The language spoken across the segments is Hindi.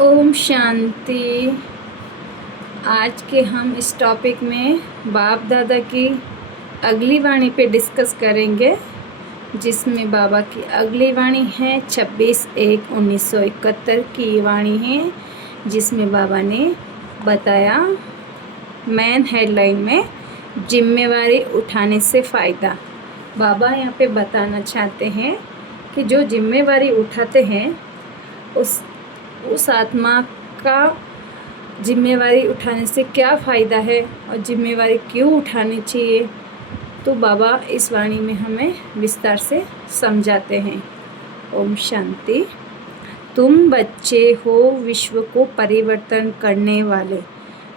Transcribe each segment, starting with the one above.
ओम शांति। आज के हम इस टॉपिक में बाप दादा की अगली वाणी पे डिस्कस करेंगे, जिसमें बाबा की अगली वाणी है 26/1/1971 की वाणी है, जिसमें बाबा ने बताया मेन हेडलाइन में जिम्मेवारी उठाने से फ़ायदा। बाबा यहाँ पे बताना चाहते हैं कि जो जिम्मेवारी उठाते हैं उस आत्मा का जिम्मेवारी उठाने से क्या फ़ायदा है और जिम्मेवारी क्यों उठानी चाहिए, तो बाबा इस वाणी में हमें विस्तार से समझाते हैं। ओम शांति। तुम बच्चे हो विश्व को परिवर्तन करने वाले,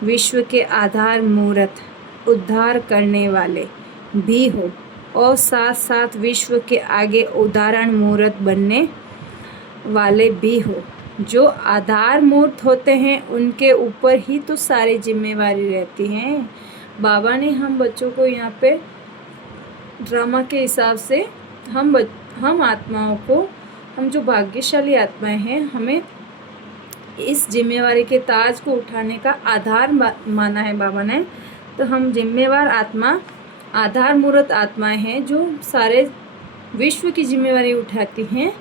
विश्व के आधार मूर्त उद्धार करने वाले भी हो, और साथ साथ विश्व के आगे उदाहरण मूर्त बनने वाले भी हो। जो आधार मूर्त होते हैं उनके ऊपर ही तो सारी जिम्मेवारी रहती है। बाबा ने हम बच्चों को यहाँ पे ड्रामा के हिसाब से हम आत्माओं को, हम जो भाग्यशाली आत्माएं हैं, हमें इस जिम्मेवारी के ताज को उठाने का आधार माना है बाबा ने। तो हम जिम्मेवार आत्मा, आधार मूर्त आत्माएं हैं जो सारे विश्व की जिम्मेवारी उठाती हैं।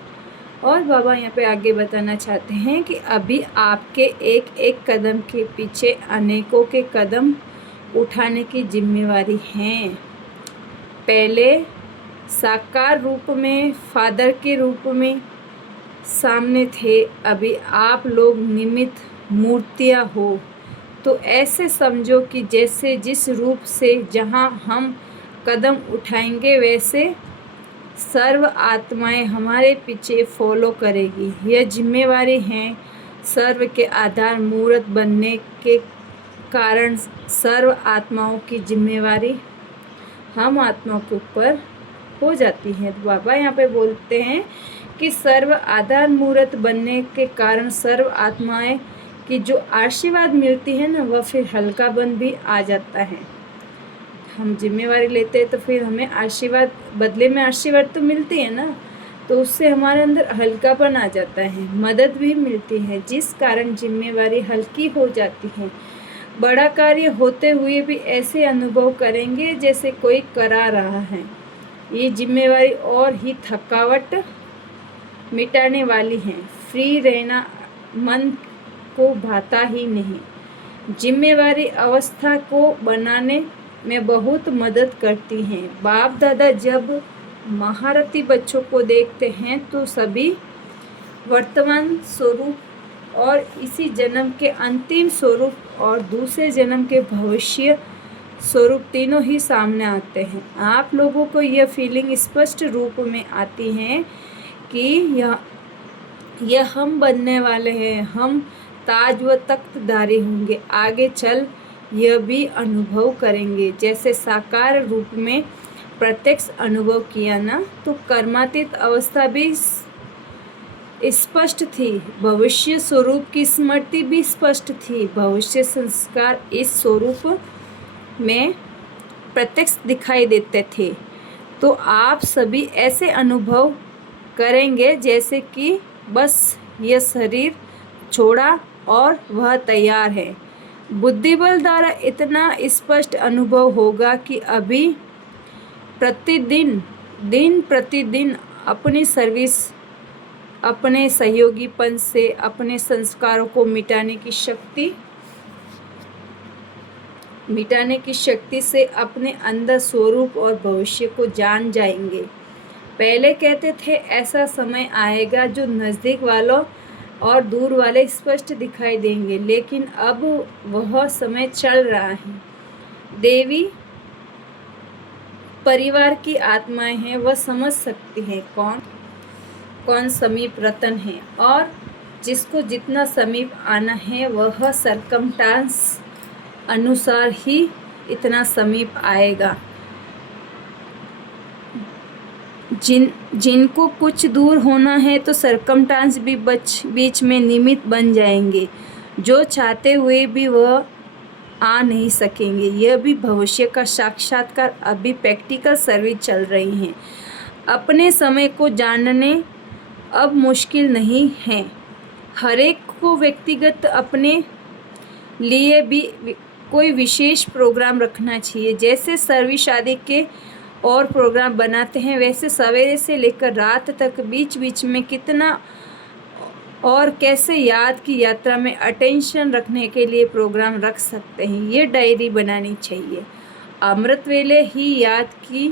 और बाबा यहाँ पे आगे बताना चाहते हैं कि अभी आपके एक एक कदम के पीछे अनेकों के कदम उठाने की जिम्मेवारी है। पहले साकार रूप में, फादर के रूप में सामने थे, अभी आप लोग निमित्त मूर्तियाँ हो। तो ऐसे समझो कि जैसे जिस रूप से जहाँ हम कदम उठाएंगे वैसे सर्व आत्माएं हमारे पीछे फॉलो करेगी। यह जिम्मेवारी है सर्व के आधार मूर्त बनने के कारण सर्व आत्माओं की जिम्मेवारी हम आत्माओं के ऊपर हो जाती है। तो बाबा यहाँ पे बोलते हैं कि सर्व आधार मूर्त बनने के कारण सर्व आत्माएं की जो आशीर्वाद मिलती है ना, वह फिर हल्कापन भी आ जाता है। हम जिम्मेवारी लेते हैं तो फिर हमें आशीर्वाद, बदले में आशीर्वाद तो मिलती है ना, तो उससे हमारे अंदर हल्कापन आ जाता है, मदद भी मिलती है, जिस कारण जिम्मेवारी हल्की हो जाती है। बड़ा कार्य होते हुए भी ऐसे अनुभव करेंगे जैसे कोई करा रहा है। ये जिम्मेवारी और ही थकावट मिटाने वाली है। फ्री रहना मन को भाता ही नहीं। जिम्मेवारी अवस्था को बनाने में बहुत मदद करती हैं। बाप दादा जब महारथी बच्चों को देखते हैं तो सभी वर्तमान स्वरूप और इसी जन्म के अंतिम स्वरूप और दूसरे जन्म के भविष्य स्वरूप तीनों ही सामने आते हैं। आप लोगों को यह फीलिंग स्पष्ट रूप में आती है कि यह हम बनने वाले हैं, हम ताज व तख्तधारी होंगे। आगे चल यह भी अनुभव करेंगे। जैसे साकार रूप में प्रत्यक्ष अनुभव किया ना, तो कर्मातीत अवस्था भी स्पष्ट थी, भविष्य स्वरूप की स्मृति भी स्पष्ट थी, भविष्य संस्कार इस स्वरूप में प्रत्यक्ष दिखाई देते थे। तो आप सभी ऐसे अनुभव करेंगे जैसे कि बस यह शरीर छोड़ा और वह तैयार है। बुद्धिबल द्वारा इतना स्पष्ट अनुभव होगा कि अभी दिन प्रतिदिन अपनी सर्विस, अपने सहयोगीपन से अपने संस्कारों को मिटाने की शक्ति से अपने अंदर स्वरूप और भविष्य को जान जाएंगे। पहले कहते थे ऐसा समय आएगा जो नज़दीक वालों और दूर वाले स्पष्ट दिखाई देंगे, लेकिन अब वह समय चल रहा है। देवी परिवार की आत्माएं हैं, वह समझ सकती हैं कौन समीप रतन है, और जिसको जितना समीप आना है वह सरकमस्टांस अनुसार ही इतना समीप आएगा। जिनको कुछ दूर होना है तो सरकमस्टांस भी बीच में निमित्त बन जाएंगे। जो चाहते हुए भी वह आ नहीं सकेंगे। यह भी भविष्य का साक्षात्कार, अभी प्रैक्टिकल सर्विस चल रही है। अपने समय को जानने अब मुश्किल नहीं है। हर एक को व्यक्तिगत अपने लिए भी कोई विशेष प्रोग्राम रखना चाहिए। जैसे सर्विस शादी के और प्रोग्राम बनाते हैं, वैसे सवेरे से लेकर रात तक बीच बीच में कितना और कैसे याद की यात्रा में अटेंशन रखने के लिए प्रोग्राम रख सकते हैं, ये डायरी बनानी चाहिए। अमृत वेले ही याद की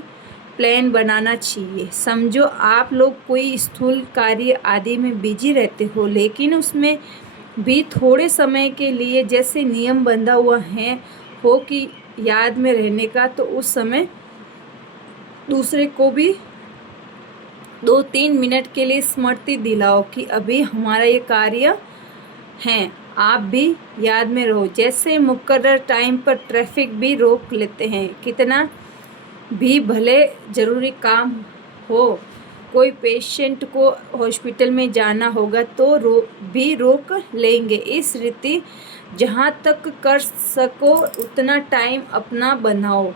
प्लान बनाना चाहिए। समझो आप लोग कोई स्थूल कार्य आदि में बिजी रहते हो, लेकिन उसमें भी थोड़े समय के लिए जैसे नियम बंधा हुआ है हो कि याद में रहने का, तो उस समय दूसरे को भी 2-3 मिनट के लिए स्मृति दिलाओ कि अभी हमारा ये कार्य है, आप भी याद में रहो। जैसे मुकर्रर टाइम पर ट्रैफिक भी रोक लेते हैं, कितना भी भले ज़रूरी काम हो, कोई पेशेंट को हॉस्पिटल में जाना होगा तो भी रोक लेंगे। इस रीति जहाँ तक कर सको उतना टाइम अपना बनाओ,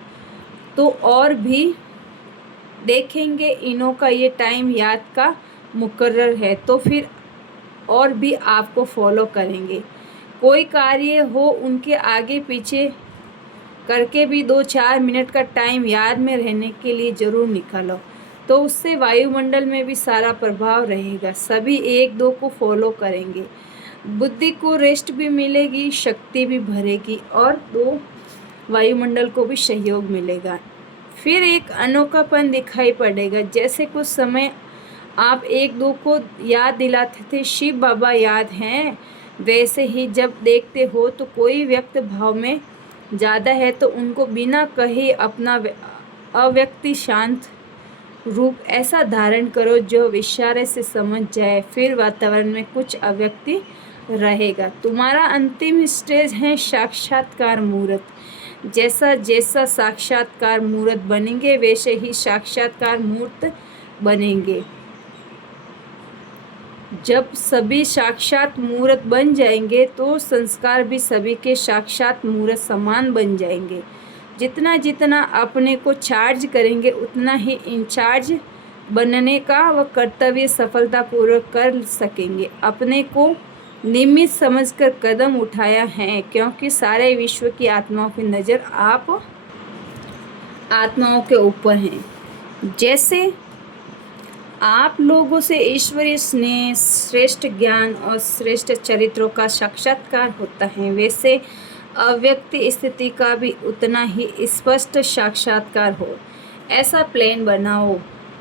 तो और भी देखेंगे इनों का ये टाइम याद का मुकर्रर है, तो फिर और भी आपको फॉलो करेंगे। कोई कार्य हो उनके आगे पीछे करके भी 2-4 मिनट का टाइम याद में रहने के लिए ज़रूर निकालो, तो उससे वायुमंडल में भी सारा प्रभाव रहेगा। सभी 1-2 को फॉलो करेंगे, बुद्धि को रेस्ट भी मिलेगी, शक्ति भी भरेगी और वायुमंडल को भी सहयोग मिलेगा। फिर एक अनोखापन दिखाई पड़ेगा। जैसे कुछ समय आप 1-2 को याद दिलाते थे शिव बाबा याद हैं, वैसे ही जब देखते हो तो कोई व्यक्त भाव में ज़्यादा है तो उनको बिना कहे अपना अव्यक्ति शांत रूप ऐसा धारण करो जो इशारे से समझ जाए, फिर वातावरण में कुछ अव्यक्ति रहेगा। तुम्हारा अंतिम स्टेज है साक्षात्कार मूर्त। जैसा जैसा साक्षात्कार मूर्त बनेंगे वैसे ही साक्षात्कार मूर्त बनेंगे। जब सभी साक्षात मूर्त बन जाएंगे तो संस्कार भी सभी के साक्षात मूर्त समान बन जाएंगे। जितना जितना अपने को चार्ज करेंगे उतना ही इंचार्ज बनने का वह कर्तव्य सफलतापूर्वक कर सकेंगे। अपने को निमित्त समझकर कदम उठाया है, क्योंकि सारे विश्व की आत्माओं की नज़र आप आत्माओं के ऊपर हैं। जैसे आप लोगों से ईश्वरीय स्नेह, श्रेष्ठ ज्ञान और श्रेष्ठ चरित्रों का साक्षात्कार होता है, वैसे अव्यक्त स्थिति का भी उतना ही स्पष्ट साक्षात्कार हो, ऐसा प्लान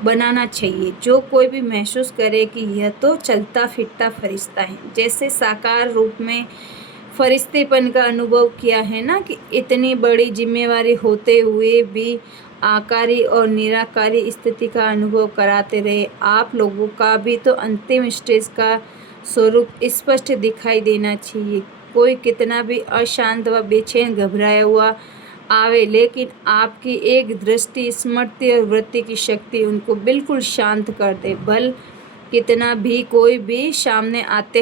बनाना चाहिए जो कोई भी महसूस करे कि यह तो चलता फिरता फरिश्ता है। जैसे साकार रूप में फरिश्तेपन का अनुभव किया है ना, कि इतनी बड़ी जिम्मेवारी होते हुए भी आकारी और निराकारी स्थिति का अनुभव कराते रहे। आप लोगों का भी तो अंतिम स्टेज का स्वरूप स्पष्ट दिखाई देना चाहिए। कोई कितना भी अशांत व बेचैन घबराया हुआ आवे, लेकिन आपकी एक दृष्टि, स्मृति और वृत्ति की शक्ति उनको बिल्कुल शांत कर दे। भल कितना भी कोई भी सामने आते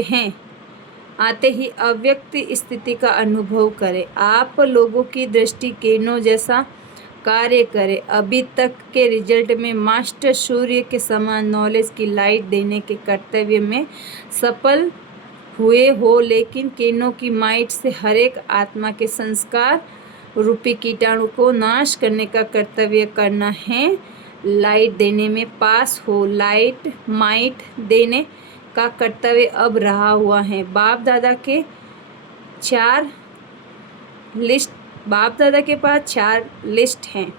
ही अव्यक्त स्थिति का अनुभव करे। आप लोगों की दृष्टि किरणों जैसा कार्य करे। अभी तक के रिजल्ट में मास्टर सूर्य के समान नॉलेज की लाइट देने के कर्तव्य में सफल हुए हो, लेकिन किरणों की माइट से हर एक आत्मा के संस्कार रूपी कीटाणु को नाश करने का कर्तव्य करना है। लाइट देने में पास हो, लाइट माइट देने का कर्तव्य अब रहा हुआ है। बाप दादा के पास 4 लिस्ट हैं: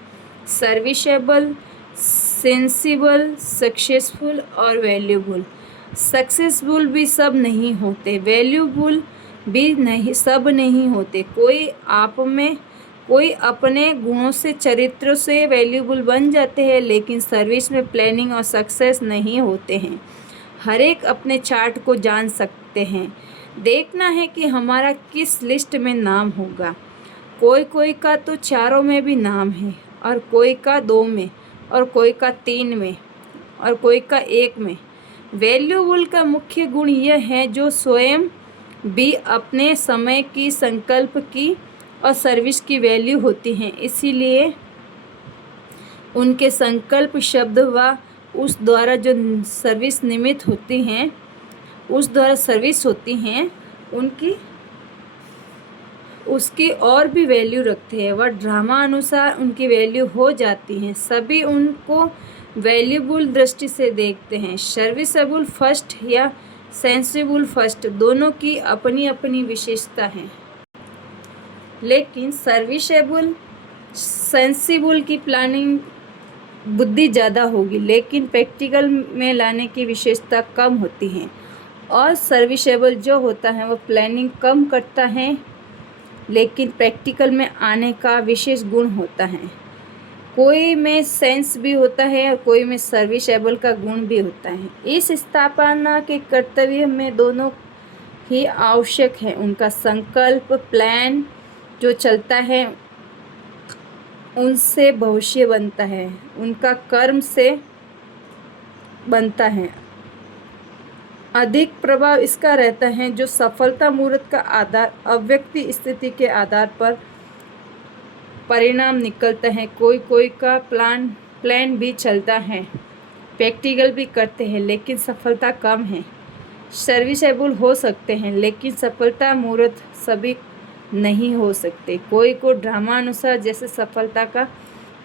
सर्विसेबल, सेंसिबल, सक्सेसफुल और वैल्यूबल। सक्सेसफुल भी सब नहीं होते, वैल्यूबल भी नहीं सब नहीं होते। कोई अपने गुणों से, चरित्र से वैल्यूबल बन जाते हैं, लेकिन सर्विस में प्लानिंग और सक्सेस नहीं होते हैं। हर एक अपने चार्ट को जान सकते हैं। देखना है कि हमारा किस लिस्ट में नाम होगा। कोई का तो 4 में भी नाम है, और कोई का 2 में, और कोई का 3 में, और कोई का 1 में। वैल्यूबल का मुख्य गुण यह है जो स्वयं भी अपने समय की, संकल्प की और सर्विस की वैल्यू होती हैं, इसीलिए उनके संकल्प शब्द व उस द्वारा जो सर्विस निमित्त होती हैं उस द्वारा सर्विस होती हैं उनकी उसकी और भी वैल्यू रखते हैं। वह ड्रामा अनुसार उनकी वैल्यू हो जाती हैं। सभी उनको वैल्यूबल दृष्टि से देखते हैं। सर्विसेबल फर्स्ट या सेंसिबल फर्स्ट, दोनों की अपनी अपनी विशेषता है। लेकिन सर्विसेबल सेंसिबल की प्लानिंग बुद्धि ज़्यादा होगी, लेकिन प्रैक्टिकल में लाने की विशेषता कम होती है। और सर्विसेबल जो होता है वो प्लानिंग कम करता है, लेकिन प्रैक्टिकल में आने का विशेष गुण होता है। कोई में सेंस भी होता है और कोई में सर्विसेबल का गुण भी होता है। इस स्थापना के कर्तव्य में दोनों ही आवश्यक है। उनका संकल्प प्लान जो चलता है उनसे भविष्य बनता है, उनका कर्म से बनता है। अधिक प्रभाव इसका रहता है जो सफलता मुहूर्त का आधार अव्यक्त स्थिति के आधार पर परिणाम निकलता है। कोई कोई का प्लान भी चलता है, प्रैक्टिकल भी करते हैं, लेकिन सफलता कम है। सर्विसेबल हो सकते हैं, लेकिन सफलता मुहूर्त सभी नहीं हो सकते। कोई को ड्रामा अनुसार जैसे सफलता का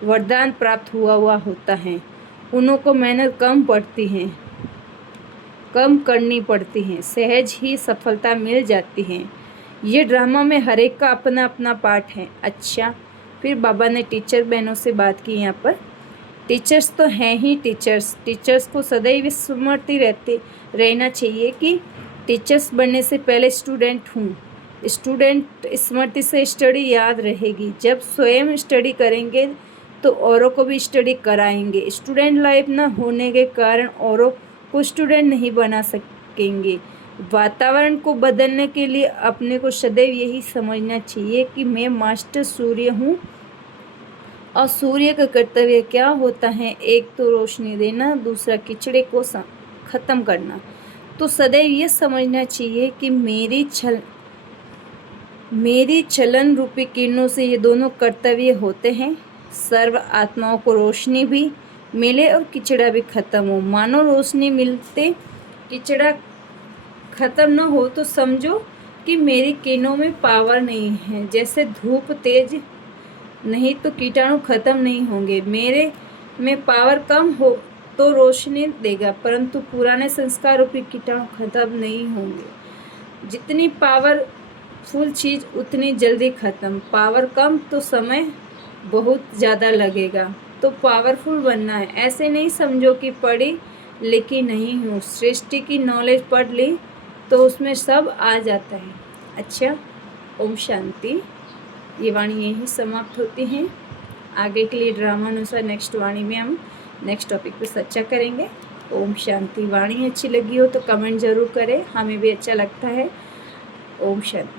वरदान प्राप्त हुआ होता है, उन्हों को मेहनत कम करनी पड़ती है, सहज ही सफलता मिल जाती है। ये ड्रामा में हर एक का अपना अपना पार्ट है। अच्छा, फिर बाबा ने टीचर बहनों से बात की। यहाँ पर टीचर्स तो हैं ही टीचर्स को सदैव स्मृति रहना चाहिए कि टीचर्स बनने से पहले स्टूडेंट हूँ। स्टूडेंट स्मृति से स्टडी याद रहेगी। जब स्वयं स्टडी करेंगे तो औरों को भी स्टडी कराएंगे। स्टूडेंट लाइफ न होने के कारण औरों को स्टूडेंट नहीं बना सकेंगे। वातावरण को बदलने के लिए अपने को सदैव यही समझना चाहिए कि मैं मास्टर सूर्य हूँ और सूर्य का कर्तव्य क्या होता है, एक तो रोशनी देना, दूसरा कीचड़े को ख़त्म करना। तो सदैव ये समझना चाहिए कि मेरी चलन रूपी किरणों से ये दोनों कर्तव्य होते हैं। सर्व आत्माओं को रोशनी भी मिले और कीचड़ा भी खत्म हो। मानो रोशनी मिलते कीचड़ा खत्म न हो तो समझो कि मेरी किरणों में पावर नहीं है। जैसे धूप तेज नहीं तो कीटाणु खत्म नहीं होंगे। मेरे में पावर कम हो तो रोशनी देगा, परंतु पुराने संस्कार रूपी कीटाणु खत्म नहीं होंगे। जितनी पावरफुल चीज़ उतनी जल्दी खत्म, पावर कम तो समय बहुत ज़्यादा लगेगा। तो पावरफुल बनना है। ऐसे नहीं समझो कि पढ़ी लिखी नहीं हूँ, सृष्टि की नॉलेज पढ़ ली तो उसमें सब आ जाता है। अच्छा, ओम शांति। ये वाणी यहीं समाप्त होती हैं। आगे के लिए ड्रामा अनुसार नेक्स्ट वाणी में हम नेक्स्ट टॉपिक पे चर्चा करेंगे। ओम शांति। वाणी अच्छी लगी हो तो कमेंट ज़रूर करें, हमें भी अच्छा लगता है। ओम शांति।